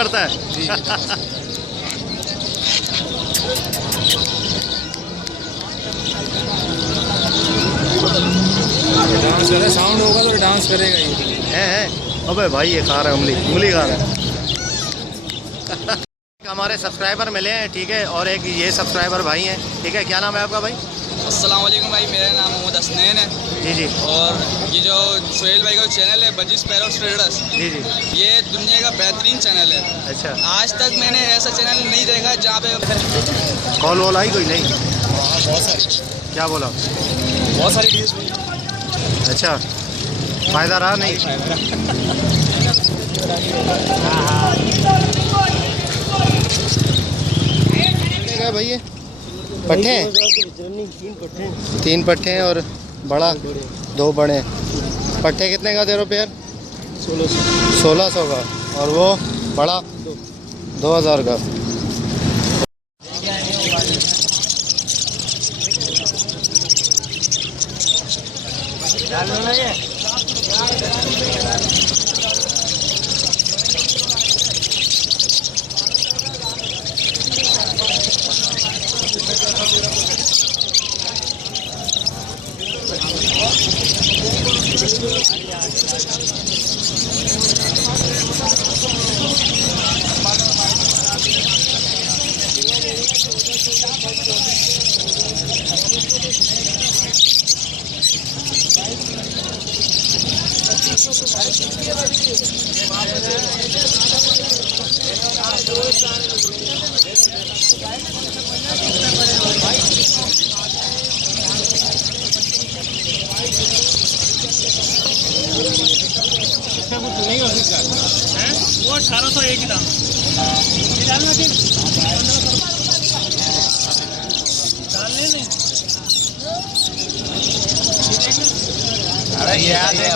करता है। डांस करे, साउंड होगा तो डांस करेगा ये। है। अबे भाई ये खा रहा है उंगली खा रहा है। हमारे सब्सक्राइबर मिले हैं, ठीक है, और एक ये सब्सक्राइबर भाई हैं, ठीक है। क्या नाम है आपका भाई? अस्सलाम वालेकुम भाई, मेरा नाम मोहम्मद हसनैन है। जी जी। और ये जो सोहेल भाई का चैनल है बजीज पैरोट ट्रेडर्स, जी जी, ये दुनिया का बेहतरीन चैनल है। अच्छा। आज तक मैंने ऐसा चैनल नहीं देखा जहाँ पे कॉल वॉल आई कोई? नहीं। बहुत सारी। क्या बोला? बहुत सारी डील्स हुई। अच्छा, फ़ायदा रहा नहीं? क्या भाई ये पट्टे हैं? 3 पट्टे हैं और बड़ा 2 बड़े। पट्टे कितने का दे रहे हो पेयर? 1600 का। और वो बड़ा 2000 का। वो 1800 एक ही दाम अरे यार ये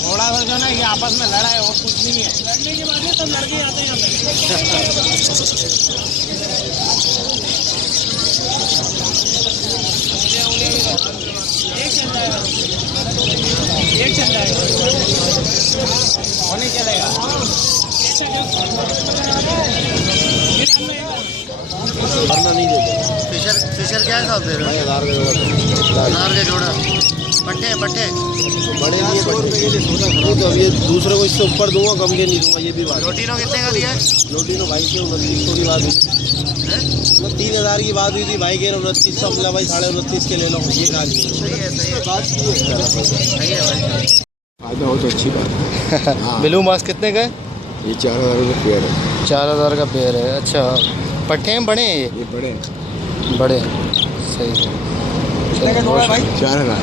थोड़ा सा जो ना ये आपस में लड़ा है और कुछ नहीं है। लड़ने के बाद सब लड़के आते हैं यहाँ एक चल जाएगा और नहीं चलेगा। वरना नहीं देते। फिशर क्या हिसाब दे रहे हो? 1000 के जोड़ा। पट्टे पट्टे बड़े लिए 100 रुपये के लिए सोचा खराब, तो अब ये दूसरे को इससे ऊपर दूंगा, कम के नहीं दूंगा, ये भी बात। लोटिनो कितने का दिया है? लोटिनो भाई से 2900 की बात हुई, 3000 की बात हुई थी भाई के 2900, हमला भाई 29.5 के ले लो, ये खा लिए। सही है बात की है भाई। फायदा हो तो अच्छी बात है। ब्लू मास्क कितने का है? ये 4000 रुपये पेयर है। 4000 का पेयर है। अच्छा, पट्टे हैं बड़े हैं ये बड़े बड़े सही। 4000।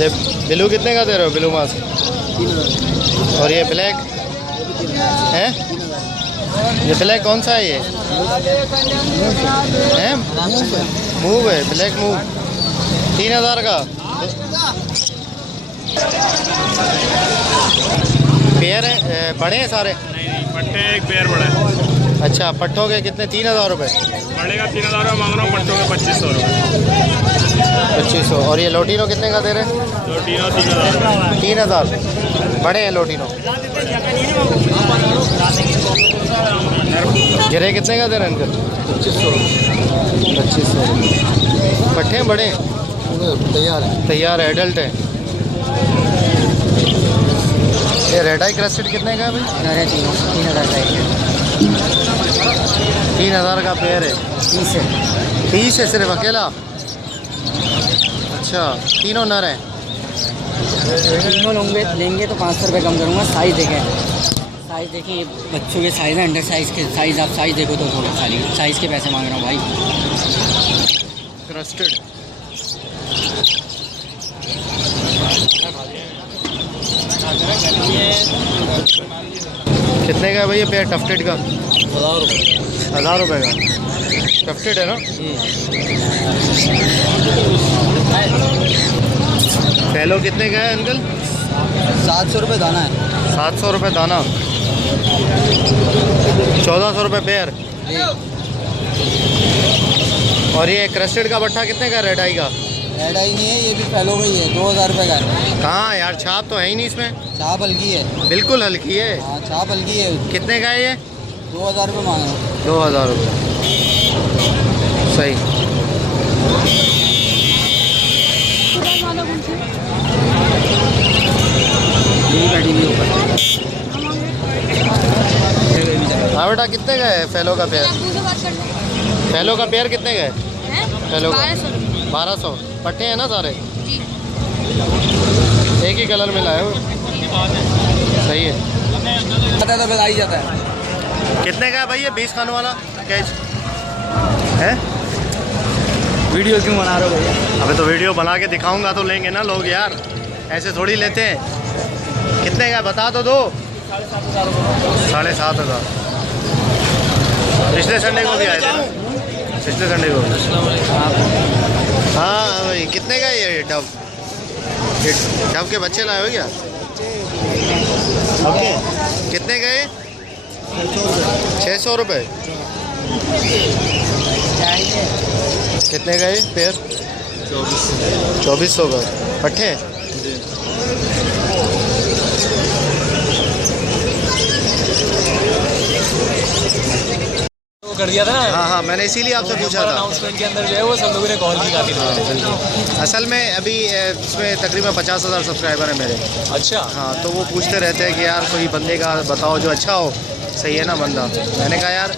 ये ब्लू कितने का दे रहे हो? Blue mask. और ये ब्लैक है? ये ब्लैक कौन सा है? ये है मूव है, ब्लैक मूव। 3000 का पेयर है। बड़े हैं सारे? नहीं, पट्टे एक पेयर बड़ा है। अच्छा, पट्टों के कितने? 3000 रुपये। बड़े का 3000 रुपये मांग रहा हूँ, पट्टों के 2500 रुपये। 2500। और ये लोटिनो कितने का दे रहे हैं? लोटिनो 3000। 3000 बड़े हैं लोटिनो। गिरे कितने का दे रहे हैं इनका? 2500। पट्टे हैं बड़े? तैयार है, एडल्ट है। ये रेड आई क्रस्टेड कितने का है भाई? 3000 का 3000 का पेयर है। 30 है सिर्फ अकेला? अच्छा, तीनों नर हैं। तीनों लेंगे तो 500 रुपये कम करूँगा। साइज़ देखिए, बच्चों के साइज़ है, अंडर साइज़ के साइज़। आप साइज़ देखो तो थोड़ा खाली साइज़ के पैसे मांग रहा हूँ भाई। क्रस्टेड कितने का है भैया पेयर टफ्टेड का? 1000 रुपये का टफ्टेड है ना? पहलो कितने का है अंकल? 700 रुपये दाना है। 700 रुपये दाना। 1400 रुपये पेयर। और ये क्रस्टेड का बट्टा कितने का? रेड आई का रेड आई नहीं है, ये भी फैलो गई है, 2000 रुपये का है। कहाँ यार, छाप तो है ही नहीं इसमें। छाप हल्की है, बिल्कुल हल्की है। हाँ छाप हल्की है। कितने का है ये? 2000 रुपये मांग रहा हूँ। 2000 रुपये, सही। यही बैठी हुई ऊपर। हाँ बेटा, कितने का है फैलो का पेयर? फैलो का पेयर कितने का है? फैलो का 1200। पट्टे हैं ना सारे? एक ही कलर में लाए हो, सही है। पता तो बताई जाता है। कितने का है भाई ये 20 खान वाला कैच है? वीडियो क्यों बना रहे हो भैया? अबे तो वीडियो बना के दिखाऊंगा तो लेंगे ना लोग यार, ऐसे थोड़ी लेते हैं। कितने का बता तो दो। 7,500। पिछले संडे को भी आए थे ना, पिछले संडे को। हाँ भाई, कितने का है ये डब? ये डब के बच्चे लाए हो क्या? ओके, कितने का है? 600 रुपये। कितने का है पेयर? 2400 का। पट्टे वो कर दिया था ना। हाँ हाँ, मैंने इसीलिए आपसे पूछा था। अनाउंसमेंट के अंदर जो है वो सब लोगों ने कॉल की काफ़ी। हाँ बिल्कुल। असल में अभी इसमें तकरीबन 50,000 सब्सक्राइबर हैं मेरे। अच्छा, हाँ, तो वो पूछते रहते हैं कि यार कोई बंदे का बताओ जो अच्छा हो, सही है ना बंदा। मैंने कहा यार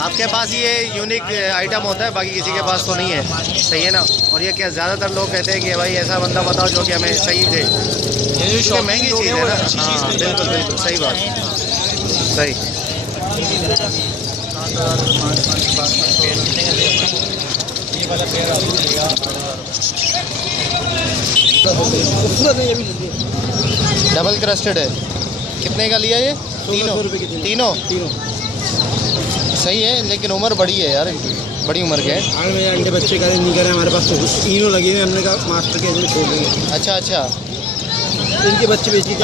आपके पास ये यूनिक आइटम होता है, बाकी किसी के पास तो नहीं है, सही है ना। और ये क्या ज़्यादातर लोग कहते हैं कि भाई ऐसा बंदा बताओ जो कि हमें सही दे। ये जो शॉपिंग महंगी लोग चीज़ हैं है वो ना। अच्छी चीज़ हाँ मिल बिल्कुल जाती है। बिल्कुल, सही बात, सही। डबल क्रस्टेड है। कितने का लिया ये? तीनों? सही है, लेकिन उम्र बड़ी है यार इनकी, बड़ी उम्र के हैं। मेरे अंडे बच्चे करें नहीं करें, हमारे पास तो तीनों लगे हुए, हमने कहा मास्टर के अंदर छोड़ देंगे। अच्छा अच्छा, इनके बच्चे बेच के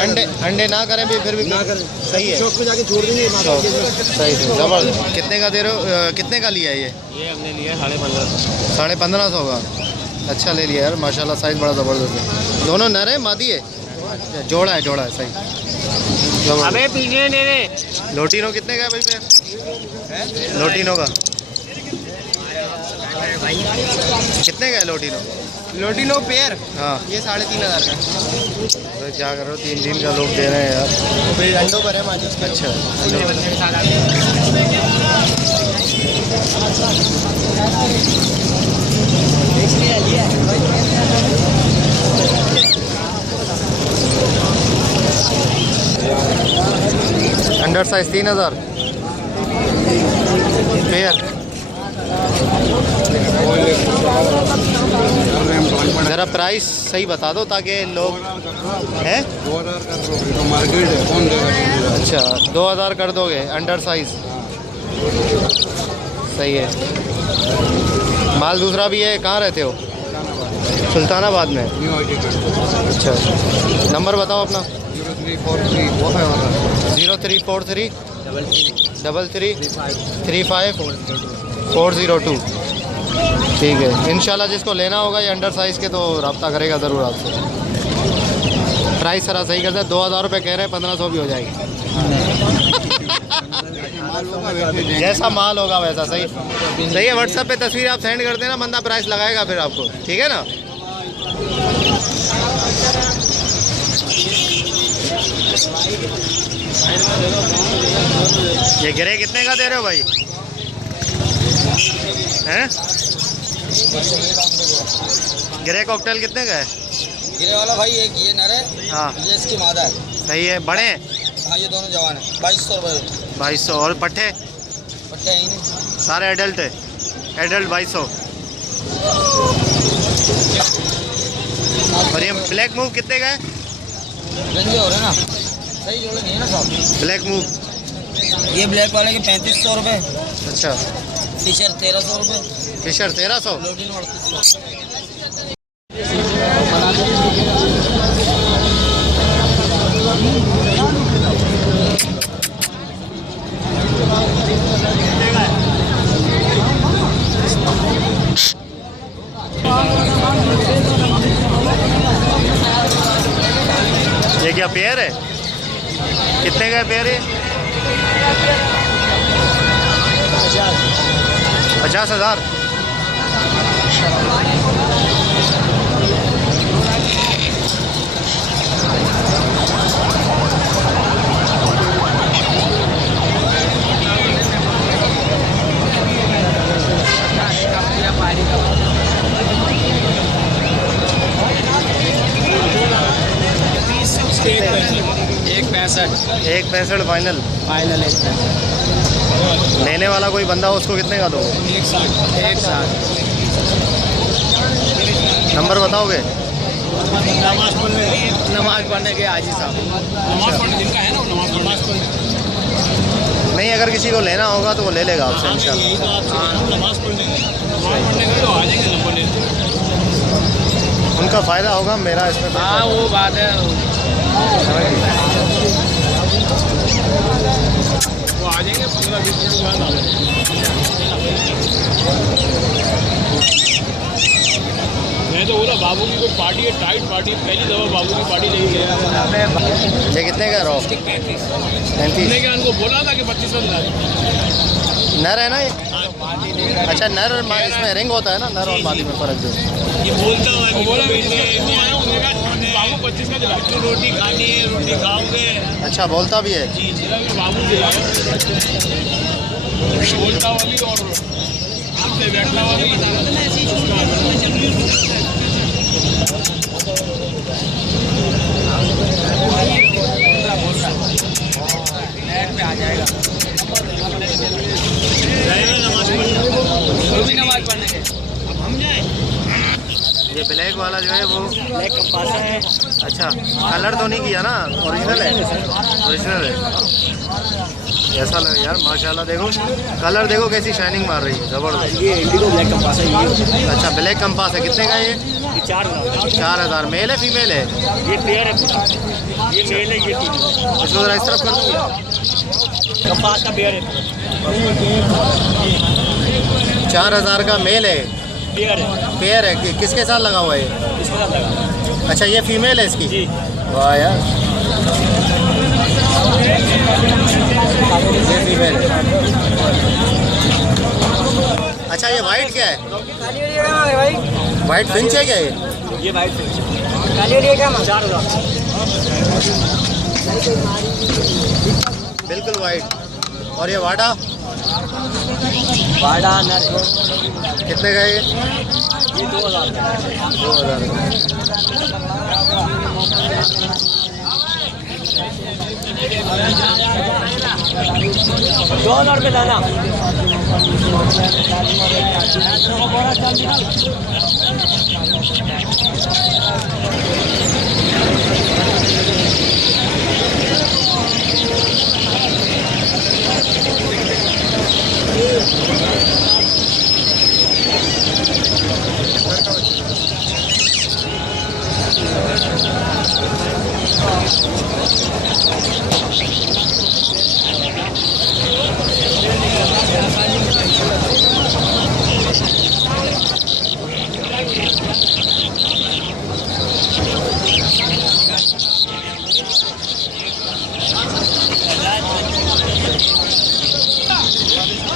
अंडे ना करें भी, फिर भी ना करें, सही है। शौक में जाके छोड़ देंगे मास्टर के अंदर। सही है, जबरदस्त। कितने का दे रहे हो? कितने का लिया है ये? हमने लिया 1550। 1550 का। अच्छा ले लिया यार, माशाल्लाह, साइज़ बड़ा ज़बरदस्त है। दोनों नर है, मादी है? जोड़ा है, जोड़ा है, सही। अबे पीछे ने रे। लोटिनो कितने का है भाई पेयर? लोटिनो का कितने का है? लोटिनो पेयर हाँ, ये 3,500 का। तो क्या करो, 3 का लोग दे रहे हैं यार। अंडों पर है माचिस का। अच्छा, अंडर साइज 3,000 पेयर। ज़रा प्राइस सही बता दो ताकि लोग हैं। 2000 का मार्केट है, कौन देगा? अच्छा, 2000 कर दोगे अंडर साइज? सही है। माल दूसरा भी है। कहाँ रहते हो? सुल्तानाबाद में। अच्छा, नंबर बताओ अपना। 0343 33 35 402। ठीक है, इंशाल्लाह जिसको लेना होगा ये अंडर साइज़ के तो रब्ता करेगा ज़रूर आपसे। प्राइस सारा सही करते हैं। 2000 रुपये कह रहे हैं, 1500 भी हो जाएगी। जैसा माल होगा वैसा। सही सही है। व्हाट्सएप पे तस्वीर आप सेंड कर देना, बंदा प्राइस लगाएगा फिर आपको, ठीक है ना। ये गिरे कितने का दे रहे हो भाई? हैं? गिरे कॉकटेल कितने का है? गिरे वाला भाई एक ये नर है, हाँ ये इसकी मादा है। सही है। बड़े हैं? हाँ ये दोनों जवान है। 2200 रुपये। 2200। और पट्टे? पट्टे ही नहीं, सारे एडल्ट है? एडल्ट 2200। और ये ब्लैक मूव कितने का है? गंजे हो रहे ना, सही जोड़े नहीं है ना साहब। ब्लैक मूव ये ब्लैक वाले के 3500 रुपये, अच्छा। फिशर 1300 रुपये, फिशर 1300। लोडिन 3800। 50,000। एक 1.65 फाइनल। फाइनल लेने वाला कोई बंदा हो उसको कितने का दो? 160। नंबर बताओगे? नमाज पढ़ने के हाजी साहब। नहीं, अगर किसी को लेना होगा तो वो ले लेगा आपसे इंशाल्लाह। उनका फ़ायदा होगा, मेरा इसमें कोई हाँ वो बात है। वो आ जाएंगे 15-20 मिनट बाद आ मैं तो बोला बाबू की कोई पार्टी है, टाइट पार्टी, पहली दफ़ा बाबू की पार्टी लेके गया। ये कितने का रहो? 35। क्या उनको बोला था कि 2500 दिला। नर है ना ये? अच्छा, नर और मादी इसमें रिंग होता है ना, नर और मादी में फ़र्क जो। ये बोलता हुआ वो बोला बाबू 25 का दिला। रोटी खानी है, रोटी खाओगे। अच्छा, बोलता भी है। बाबू दिलाया बोलता हुआ भी और हमसे बैठना हुआ आ जाएगा नमाज पढ़ने के। ये ब्लैक वाला जो है वो ब्लैक कंपास है। अच्छा, कलर तो नहीं किया ना? ओरिजिनल है? ओरिजिनल है। ऐसा लगे यार माशाल्लाह, देखो कलर देखो कैसी शाइनिंग मार रही है, ज़बरदस्त। ये इंडिगो ब्लैक कंपास है। ये अच्छा, ब्लैक कंपास है। कितने का ये? 4,000। 4,000। मेल है फीमेल है? ये पेयर है। ये मेल है, ये फीमेल। इसको ज़रा इस तरफ कर दो। कंपास का पेयर है। 4,000 का मेल है, पेयर है। पेयर है। किसके साथ लगा हुआ है? इसके साथ लगा। अच्छा, ये फीमेल है इसकी? जी। वाह यार, ये फीमेल है। अच्छा, ये वाइट क्या है? वाइट फिंच है क्या ये? ये वाइट फिंच है। 4,000। बिल्कुल वाइट। और ये वाडा? वाडा नर है। कितने का है ये? ये 2,000 का है। 2,000। 2,000 रुपये दाना।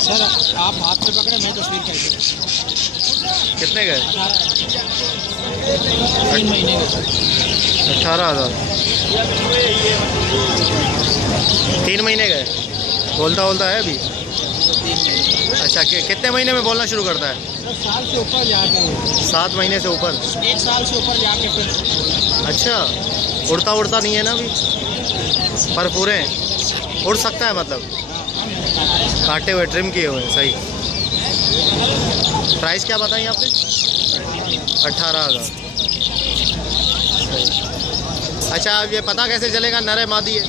सर आप हाथ में पकड़े, मैं तस्वीर कैसे? कितने का है? 3 महीने का। 18,000। 3 महीने का है। बोलता है अभी? अच्छा, कितने महीने में बोलना शुरू करता है? सर साल से ऊपर जाके। 7 महीने से ऊपर? 1 साल से ऊपर जाके फिर। अच्छा, उड़ता नहीं है ना अभी? पर पूरे उड़ सकता है मतलब? काटे हुए, ट्रिम किए हुए। सही। प्राइस क्या बताई आपने? 18,000। अच्छा, अब ये पता कैसे चलेगा नर है मादी है?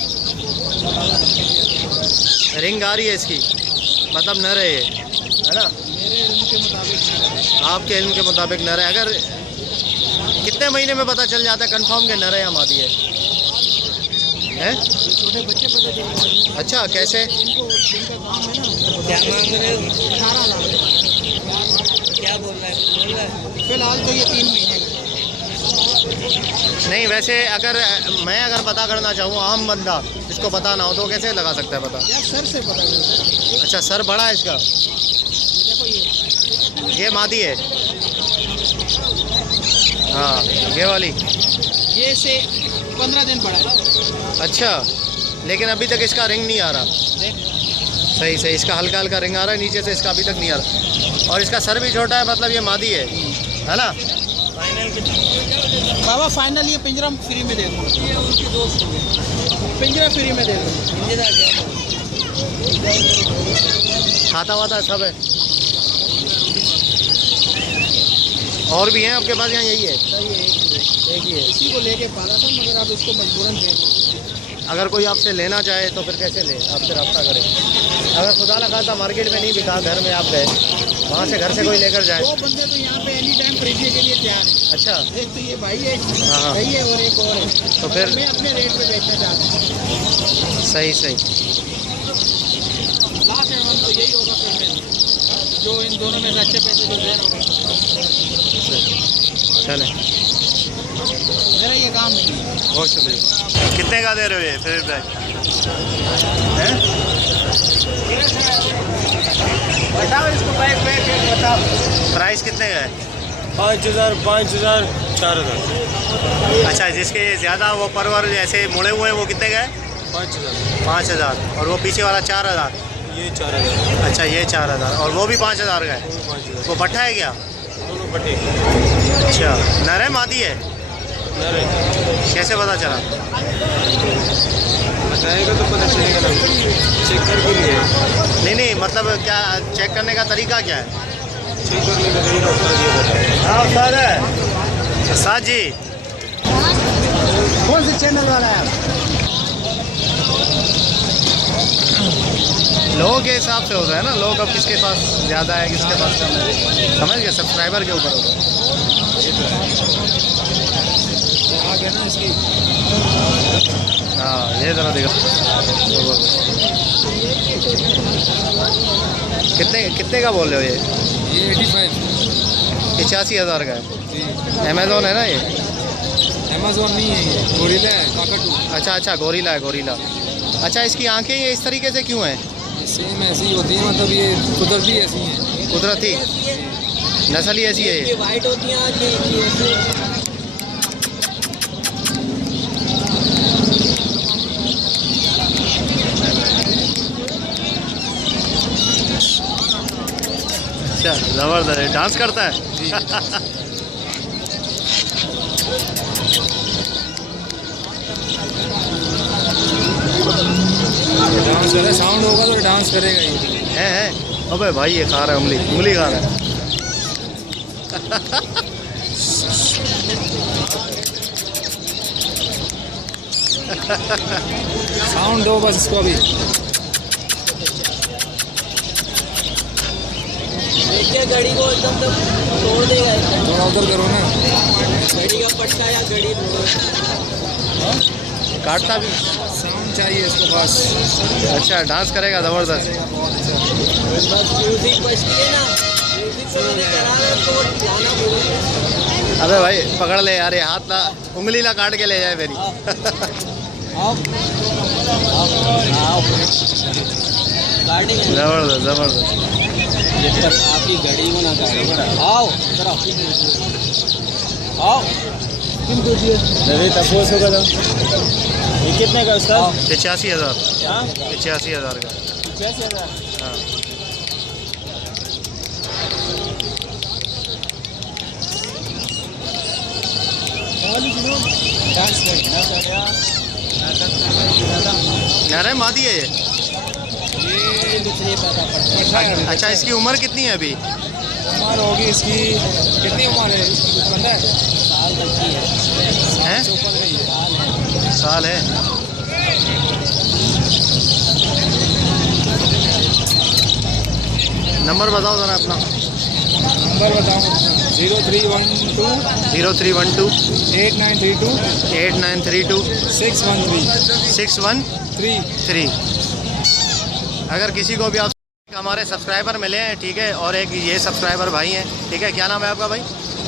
रिंग आ रही है इसकी, मतलब नर है ये, है ना? आपके इल्म के मुताबिक नर है। अगर कितने महीने में पता चल जाता है कंफर्म के नर है या मादी है? हैं? छोटे बच्चे पता चले। अच्छा, कैसे? क्या मांग रहे हो? 18,000। क्या बोल रहा है? फिलहाल तो ये 3 महीने का। नहीं, वैसे अगर मैं पता करना चाहूँ, आम बंदा जिसको उसको पता ना हो तो कैसे लगा सकता है पता? यार सर से पता नहीं। अच्छा, सर बड़ा है इसका। ये मादी है। हाँ, ये वाली। ये से 15 दिन बड़ा है। अच्छा, लेकिन अभी तक इसका रिंग नहीं आ रहा। सही सही, इसका हल्का हल्का रिंग आ रहा है नीचे से, इसका अभी तक नहीं आ रहा। और इसका सर भी छोटा है, मतलब ये मादी है ना? बाबा फाइनल ये पिंजरा फ्री में दे दूँ। पिंजरा फ्री में दे दूँ। खाता वाता है सब है। और भी हैं आपके पास? यहाँ यही है, एक ही है। इसी को लेके पाला था मगर आप इसको मजबूरन दे दो। अगर कोई आपसे लेना चाहे तो फिर कैसे ले? आपसे रब्ता करें। अगर खुदा ना खाता मार्केट में नहीं बिका, घर में आप गए, वहाँ से घर से कोई लेकर जाए। 2 बंदे तो यहाँ पे एनी टाइम खरीदने के लिए तैयार है। अच्छा, एक तो ये भाई है, हाँ। भाई है और एक और है। तो फिर मैं अपने रेट पे बेचना चाहता हूँ। सही सही। लास्ट एवं तो यही होगा फिर मैं जो इन दोनों में से अच्छे पैसे जो दे रहा होगा। चले, मेरा ये काम नहीं है। बहुत शुक्रिया। कितने का दे रहे हो ये फिर बैग? बताओ इसको बैग बताओ। प्राइस कितने का है? 5000, 5000, 4000। अच्छा, जिसके ज़्यादा वो परवर जैसे मुड़े हुए हैं वो कितने का है? 5000। 5000। और वो पीछे वाला 4000? ये 4000। अच्छा, ये 4000। और वो भी 5000 का है? 5000। वो पट्ठा है क्या? दोनों पट्टे। अच्छा, नर है मादी है? अरे कैसे पता चला? बताएगा तो पता चलेगा ना, चेक करके लिए। नहीं, मतलब क्या चेक करने का तरीका क्या है? चेक करने का तरीका ऊपर दिया जाता है। हाँ सर है। साथ जी, कौन से चैनल वाला है? लोगों के हिसाब से होता है ना, लोग अब किसके पास ज़्यादा है किसके पास कम है, समझ गए? सब्सक्राइबर के ऊपर होता है। आगे ना इसकी। हाँ, ये ज़रा देखो। कितने का बोल रहे हो ये? ये 85। 85,000 का है। अमेज़ॉन है ना ये? अमेज़ॉन नहीं है, ये गोरिल्ला है, काकाटू। अच्छा, गोरिल्ला है, गोरिल्ला। अच्छा, इसकी आंखें ये इस तरीके से क्यों हैं? सेम ऐसी ही होती है, मतलब ये कुदरती ऐसी हैं। कुदरती नस्ल ही ऐसी है ये? वाइट होती है। अच्छा, ज़बरदस्त है। डांस करता है? डांस करे, साउंड होगा तो डांस करेगा ये। है। अबे भाई, ये खा रहा है, उंगली खा रहा है। साउंड दो बस इसको अभी। देखिए घड़ी को एकदम तोड़ देगा। थोड़ा उधर करो ना। घड़ी का पट्टा या घड़ी काटता भी? साउंड चाहिए इसको बस। अच्छा, डांस करेगा ज़बरदस्त। म्यूजिक बजती है ना, म्यूजिक से मैंने करा है तो गाना बोलो। अबे भाई पकड़ ले यार, ये हाथ ना उंगली ना काट के ले जाए मेरी। जबरदस्त जबरदस्त। आपकी घड़ी में ना आओ इधर आओ। तपोस होगा तो ये कितने का उसका? 85,000। हाँ? 85,000 का। 85,000। हाँ। नर है मादी है ये? अच्छा, इसकी उम्र कितनी है अभी? उम्र होगी इसकी, कितनी उम्र है इसकी? कुछ पता है? साल तक की है। हैं? ऊपर गई है। साल है। नंबर बताओ ज़रा अपना। नंबर बताओ। 0312 0312 8932 8932 613 613। अगर किसी को भी आप हमारे सब्सक्राइबर मिले हैं, ठीक है, और एक ये सब्सक्राइबर भाई हैं, ठीक है, क्या नाम है आपका भाई?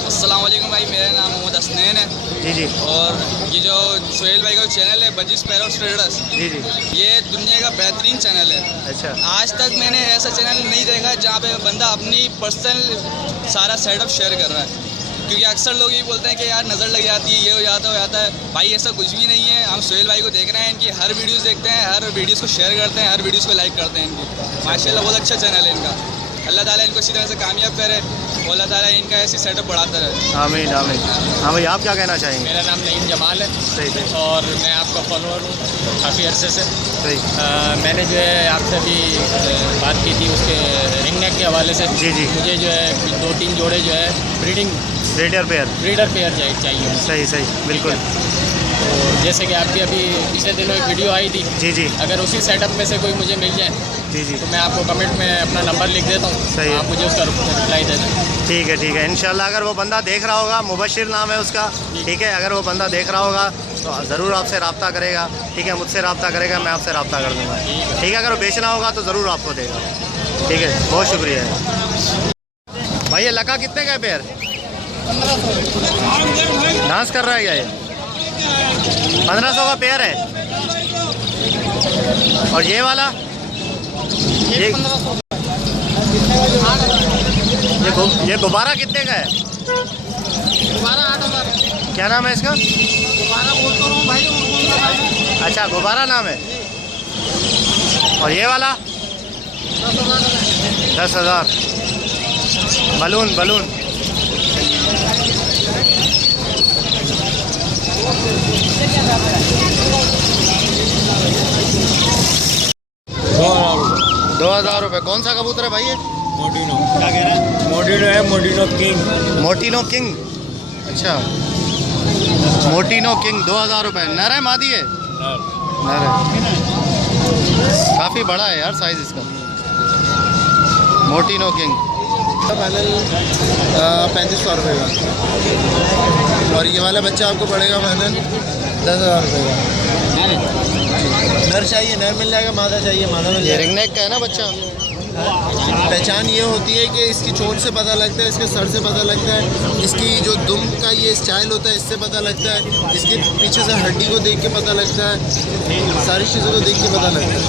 अस्सलाम वालेकुम भाई, मेरा नाम मोहम्मद हसनैन है। जी जी और ये जो सोहेल भाई का चैनल है बजीज पैरोट ट्रेडर्स, जी जी। ये दुनिया का बेहतरीन चैनल है। अच्छा। आज तक मैंने ऐसा चैनल नहीं देखा जहाँ पे बंदा अपनी पर्सनल सारा सेटअप शेयर कर रहा है, क्योंकि अक्सर लोग यही बोलते हैं कि यार नज़र लग जाती है, ये हो जाता है। भाई ऐसा कुछ भी नहीं है। हम सोहेल भाई को देख रहे हैं, इनकी हर वीडियोस देखते हैं, हर वीडियोस को शेयर करते हैं, हर वीडियोस को लाइक करते हैं इनकी। माशाल्लाह बहुत अच्छा चैनल है इनका। अल्लाह ताला इनको इसी तरह से कामयाब करे और अल्लाह ताला इनका ऐसी सेटअप बढ़ाता रहे। आमीन आमीन। हाँ भाई, आप क्या कहना चाहेंगे? मेरा नाम नईम जमाल है। सही सही और मैं आपका फॉलोअर हूँ काफ़ी अरसे से। सही। मैंने जो है आपसे अभी बात की थी उसके रिंग नेक के हवाले से। जी जी। मुझे जो है 2-3 जोड़े जो है ब्रीडर पेयर चाहिए। सही सही, बिल्कुल। तो जैसे कि आपकी अभी पिछले दिनों एक वीडियो आई थी, जी जी अगर उसी सेटअप में से कोई मुझे मिल जाए जी जी, तो मैं आपको कमेंट में अपना नंबर लिख देता हूँ, सही है। आप मुझे उसका रिप्लाई दे दें। ठीक है। इंशाल्लाह अगर वो बंदा देख रहा होगा, मुबशिर नाम है उसका, ठीक है, अगर वो बंदा देख रहा होगा तो ज़रूर आपसे रब्ता करेगा। ठीक है, मुझसे रब्ता करेगा, मैं आपसे रब्ता कर दूँगा। ठीक है, अगर वो बेचना होगा तो ज़रूर आपको देगा। ठीक है, बहुत शुक्रिया भाई। ये लका कितने का है पेयर? डांस कर रहा है क्या ये? 1500 का पेयर है। और ये वाला ये गुब्बारा कितने का है? गुब्बारा 8000। क्या नाम है इसका? गुब्बारा बोल तो रहा हूँ भाई। अच्छा, गुब्बारा नाम है। और ये वाला 10,000। बलून 2,000 रुपये। कौन सा कबूतर है भाई ये? मोडिनो। क्या कह रहा है? मोडिनो है, मोडिनो किंग। मोटिनो किंग। अच्छा, मोटिनो किंग 2,000 रुपये। नर है मादी है? नर है। काफ़ी बड़ा है यार साइज़ इसका। मोटिनो किंग फाइनल 3500 रुपये का। और ये वाला बच्चा आपको पड़ेगा फाइनल 10,000 रुपये का। नर चाहिए नर मिल जाएगा, मादा चाहिए मादा मिल ये जाएगा। रिंग नेक का है ना बच्चा? पहचान ये होती है कि इसकी चोट से पता लगता है, इसके सर से पता लगता है, इसकी जो दुम का ये स्टाइल होता है इससे पता लगता है, इसके पीछे से हड्डी को देख के पता लगता है, सारी चीज़ों को देख के पता लगता है।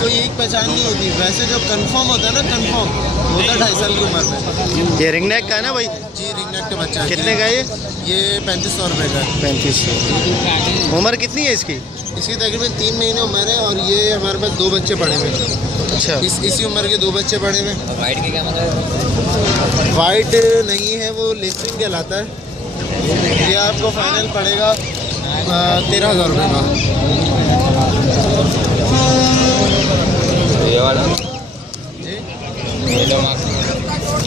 कोई एक पहचान नहीं होती। वैसे जो कंफर्म होता है ना, कंफर्म होता है 2.5 साल की उम्र में। ये रिंग नेक का है ना भाई? जी, रिंग नेक का बच्चा है। कितने का है ये? ये 3500 रुपये का है। 3500। उम्र कितनी है इसकी? इसकी तकरीबन 3 महीने उम्र है और ये हमारे पास 2 बच्चे पड़े हुए हैं। अच्छा। इसी उम्र के 2 बच्चे पड़े हुए हैं। वाइट के क्या मतलब? वाइट नहीं है, वो लेस्टिंग कहलाता है। ये आपको फाइनल पड़ेगा 13,000 रुपये का। ये वाला जी ये लो मार्क्स।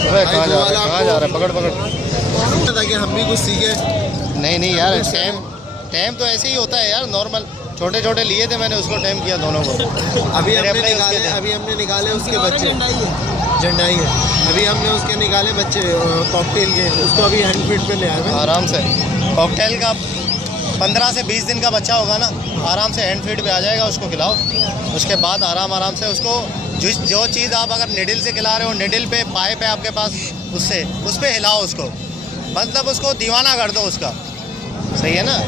अबे कहाँ जा रहा है? पकड़। ताकि हम भी कुछ सीखें। नहीं यार, टाइम तो ऐसे ही होता है यार, नॉर्मल। छोटे लिए थे मैंने, उसको टाइम किया दोनों को। अभी हमने निकाले उसके बच्चे। झंडाई है। अभी हमने उसके निकाले बच्चे कॉकटेल के, उसको अभी हैंड फीड पे ले आए हैं। आराम से कॉकटेल का 15 से 20 दिन का बच्चा होगा ना, आराम से हैंड फीड पे आ जाएगा। उसको खिलाओ, उसके बाद आराम से उसको जो चीज़ आप अगर निडल से खिला रहे हो, निडल पे पाइप है आपके पास, उस पर हिलाओ उसको, मतलब उसको दीवाना कर दो उसका। सही है ना?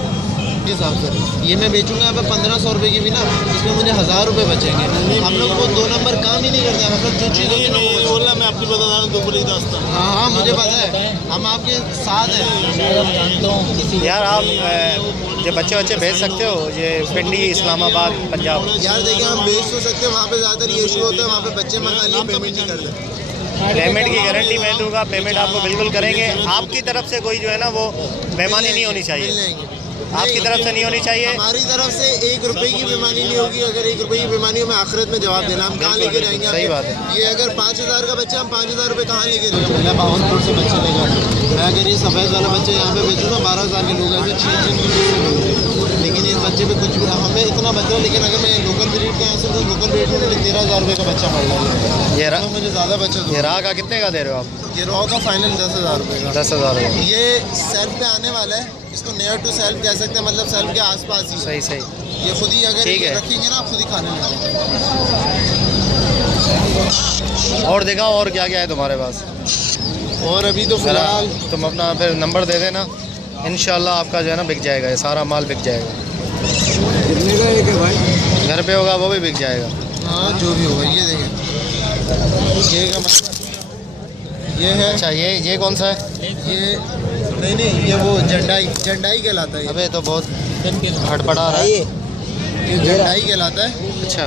हिसाब से ये मैं बेचूंगा यहाँ पे 1500 रुपये की भी ना, इसमें मुझे 1000 रुपये बचेंगे। हम लोग वो 2 नंबर काम ही नहीं करते। हम लोग जो चीज़ होती है बोलना, मैं आपकी बता रहा हूँ 2 बड़ी रास्ता। हाँ मुझे पता है, हम आपके साथ हैं यार। आप ये बच्चे भेज सकते हो, ये पिंडी, इस्लामाबाद, पंजाब। यार देखिए, हम बेच तो सकते हैं, वहाँ पे ज़्यादातर ये इशू होता है, वहाँ पे बच्चे मंगा लिए, पेमेंट नहीं करते। पेमेंट की गारंटी मैं दूंगा, पेमेंट आपको बिल्कुल करेंगे। आपकी तरफ से कोई जो है ना वो बेईमानी नहीं होनी चाहिए, आपकी तरफ से नहीं होनी चाहिए। हमारी तरफ से 1 रुपए की बेईमानी नहीं होगी। अगर 1 रुपए की बेईमानी हो, मैं आखिरत में जवाब देना, हम कहाँ लेके रहेंगे? सही बात है। ये अगर 5,000 का बच्चा, हम 5,000 रुपये कहाँ लेके रहेंगे? मैं 52 से बच्चे लेकर, मैं अगर ये सफ़ेद वाला बच्चे यहाँ पे बेचूँ ना, 12,000 के लोग ऐसे छीन, लेकिन इस बच्चे पे कुछ भी हमें इतना बचा। लेकिन अगर मैं लोकल ब्रीड के यहाँ से तो लोकल ब्रीड में मुझे 13,000 रुपये का बच्चा पड़ रहा है। ये तो मुझे ज़्यादा बचा। ये राह का कितने का दे रहे हो आप? ये रॉ का फाइनल 10,000 रुपये का। 10,000 रुपये। ये सेल्फ पे आने वाला है, इसको नियर टू सेल्फ कह सकते हैं, मतलब सेल्फ के आसपास ही। सही। ये खुद ही अगर ठीक है। रखेंगे ना, आप खुद ही खाने लगेंगे। और दिखाओ और क्या क्या है तुम्हारे पास। और अभी तो फिलहाल तुम अपना फिर नंबर दे देना, इंशाल्लाह आपका जो है ना बिक जाएगा, ये सारा माल बिक जाएगा। कितने का एक है भाई? घर पे होगा वो भी बिक जाएगा। हाँ जो भी होगा। ये देखें, ये का मतलब ये है। अच्छा ये कौन सा है? ये नहीं ये वो जंडाई कहलाता है। अबे तो बहुत हड़बड़ा रहा है। ये जंडाई कहलाता है। अच्छा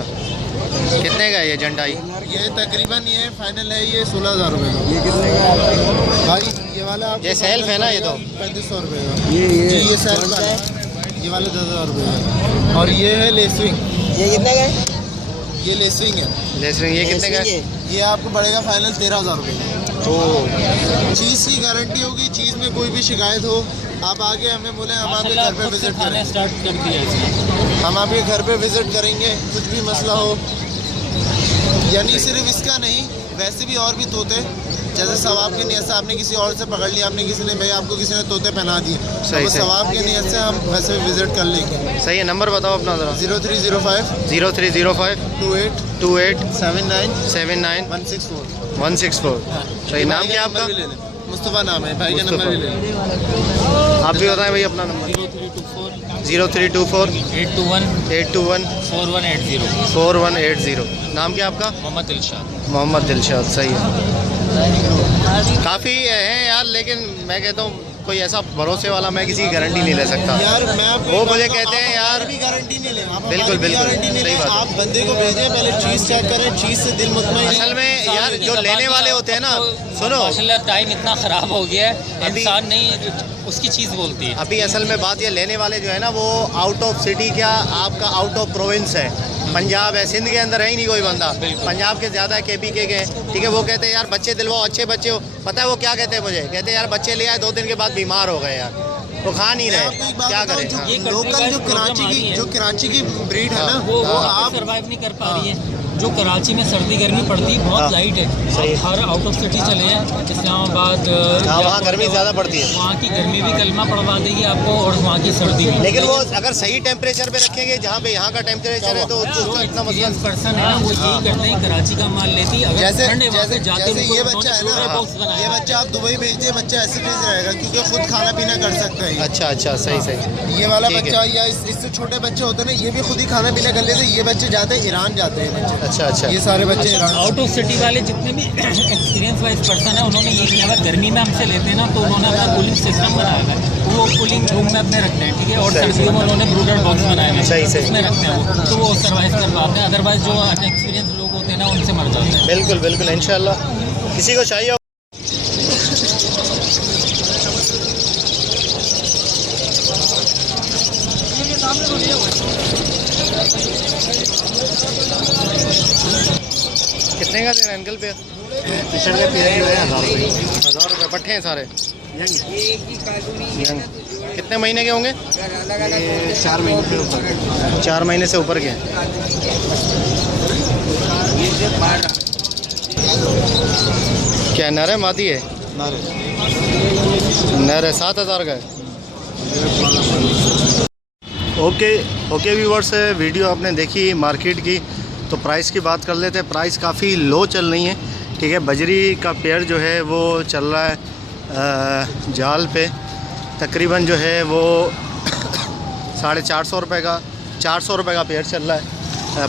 कितने का है ये जंडाई? ये तकरीबन ये फाइनल है ये 16,000 रुपये का। ये कितने का भाई? ये वाला आप ये सेल्फ है ना? ये तो 3500 रुपये का। ये सेल्फ वाला है। ये वाला 10,000 रुपये का। और ये है लेसविंग। ये कितने का है? ये लेसविंग है। लेसविंग ये कितने का है? ये आपको पड़ेगा फाइनल 13,000 रुपये का। तो चीज़ की गारंटी होगी। चीज़ में कोई भी शिकायत हो आप आगे हमें बोले, हम आपके घर पे विजिट करें। स्टार्ट कर दिया हम आपके घर पे विजिट करेंगे। कुछ भी मसला हो, यानी सिर्फ इसका नहीं, वैसे भी और भी तोते, जैसे सवाब की नीयत से आपने किसी और से पकड़ लिया, आपने किसी ने भाई आपको किसी ने तोते पहना दिए, सही तो सही। सवाब की नीयत से हम वैसे भी विजिट कर लेंगे। सही है। नंबर बताओ अपना ज़रा। 0305 0305 28 28 79 79 164। 164। सही। नाम क्या आपका? मुस्तफ़ा नाम है। भाई का नंबर भी ले लें। आप भी बताएं भाई अपना नंबर। 0324 821 821 4180 4180। नाम क्या आपका? मोहम्मद दिलशाद। मोहम्मद दिलशाद। सही है। काफ़ी हैं यार, लेकिन मैं कहता हूँ कोई ऐसा भरोसे वाला मैं किसी की गारंटी नहीं ले सकता। यार मैं आपको वो एक बात मुझे बताऊं, कहते हैं आप यार हमारी भी गारंटी नहीं लें। आप बिल्कुल, हमारी भी बिल्कुल, गारंटी नहीं सही लें। बात है। आप बंदे को भेजें, पहले चीज़ चेक करें, चीज़ से दिल मुतमईन। असल में यार जो लेने वाले होते हैं ना, सुनो माशाल्लाह टाइम इतना ख़राब हो गया है, अभी- इंसान नहीं उसकी चीज़ बोलती है। अभी असल में बात ये, लेने वाले जो है ना वो आउट ऑफ सिटी, क्या आपका आउट ऑफ प्रोविंस है, पंजाब है, सिंध के अंदर है ही नहीं कोई बंदा। पंजाब के ज़्यादा है, KP के हैं, ठीक है। वो कहते हैं यार बच्चे दिलवाओ, अच्छे बच्चे हो। पता है वो क्या कहते हैं मुझे? कहते हैं यार बच्चे ले आए, 2 दिन के बाद बीमार हो गए यार, तो खा नहीं मैं रहे, आपको एक बात क्या बताऊं, करें? जो हाँ। लोकल जो कराची की ब्रीड है ना, वो आप सर्वाइव नहीं कर पा रही है। जो कराची में सर्दी गर्मी पड़ती है बहुत हाँ। लाइट है। सही है। हर आउट ऑफ सिटी चले हैं, इस्लामाबाद, हाँ वहाँ या- गर्मी ज़्यादा पड़ती है। वहाँ की गर्मी भी कलमा पड़वा देगी आपको, और वहाँ की सर्दी भी। लेकिन वो अगर सही टेम्परेचर पे रखेंगे जहाँ पे यहाँ का टेम्परेचर है तो जो उसका इतना मसला। एक्सपीरियंस पर्सन है ना वो यही करते हैं, कराची का माल लेती है। अगर जैसे ठंड है वहाँ जैसे पे जाते जैसे उनको ये उन्होंने बच्चा है पूरा ना, बॉक्स बनाया ये है। बच्चा आप दुबई भेज दिए, बच्चा ऐसे भेज रहेगा क्योंकि खुद खाना पीना कर सकता है। अच्छा अच्छा, सही सही। ये वाला ठीक है। बच्चा या इससे छोटे बच्चे होते हैं ना, ये भी खुद ही खाना पीना कर लेते हैं। ये बच्चे जाते हैं ईरान, जाते हैं बच्चे। अच्छा अच्छा। ये सारे बच्चे ईरान। आउट ऑफ सिटी वाले जितने भी एक्सपीरियंस वाइज पर्सन है उन्होंने ये किया हुआ, गर्मी में हमसे लेते हैं ना तो उन्होंने अपना कूलिंग सिस्टम बनाया हुआ है, वो कूलिंग रूम में अपने रखते हैं, ठीक है। और सर्दियों में उन्होंने ब्रूडर बॉक्स बनाए हुए सही, सही। उसमें रखते हैं वो, तो वो सर्वाइव कर पाते हैं। अदरवाइज जो अनएक्सपीरियंस लोग होते हैं ना उनसे मर जाते हैं। बिल्कुल बिल्कुल, इंशाल्लाह किसी को चाहिए। कितने का दे रहे हैं अंकल पे? पिछड़ के पेड़ जो है 1000 रुपये। 1000 रुपये। पट्टे हैं सारे यंग। कितने महीने के होंगे? 4 महीने से ऊपर। 4 महीने से ऊपर के हैं। क्या नर है मादी है? नर है। 7000 का है। ओके व्यूअर्स, वीडियो आपने देखी मार्केट की, तो प्राइस की बात कर लेते हैं। प्राइस काफ़ी लो चल रही है, ठीक है। बजरी का पेड़ जो है वो चल रहा है जाल पे तकरीबन जो है वो 450 रुपये का, 400 रुपये का पेड़ चल रहा है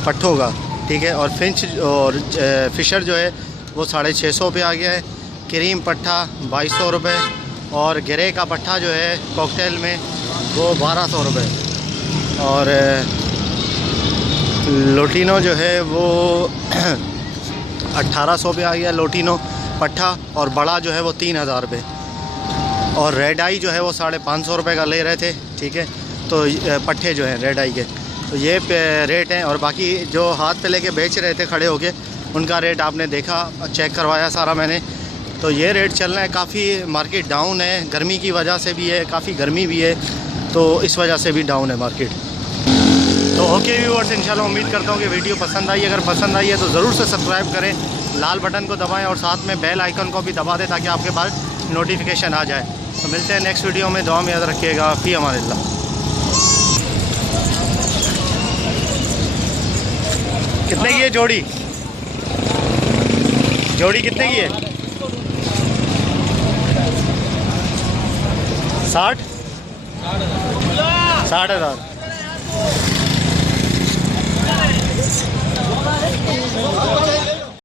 पट्ठों का, ठीक है। और फिंच और फिशर जो है वो 650 पे आ गया है। क्रीम पट्ठा 2200 रुपये, और गिरे का पट्ठा जो है कॉकटेल में वो 1200 रुपये, और लोटिनो जो है वो 1800 पे आ गया लोटिनो पट्ठा, और बड़ा जो है वो 3000 रुपये, और रेड आई जो है वो 550 रुपये का ले रहे थे, ठीक है। तो पट्ठे जो हैं रेड आई के, तो ये रेट हैं। और बाकी जो हाथ पे लेके बेच रहे थे खड़े होके, उनका रेट आपने देखा, चेक करवाया सारा मैंने, तो ये रेट चल रहा है। काफ़ी मार्केट डाउन है, गर्मी की वजह से भी है, काफ़ी गर्मी भी है, तो इस वजह से भी डाउन है मार्केट। तो ओके व्यूअर्स, इंशाल्लाह उम्मीद करता हूँ कि वीडियो पसंद आई। अगर पसंद आई है तो ज़रूर से सब्सक्राइब करें, लाल बटन को दबाएं और साथ में बेल आइकन को भी दबा दें ताकि आपके पास नोटिफिकेशन आ जाए। तो मिलते हैं नेक्स्ट वीडियो में, दुआ में याद रखिएगा। फ़ी अमानिल्लाह। कितने की है जोड़ी? जोड़ी कितने की है? 60। 60,000।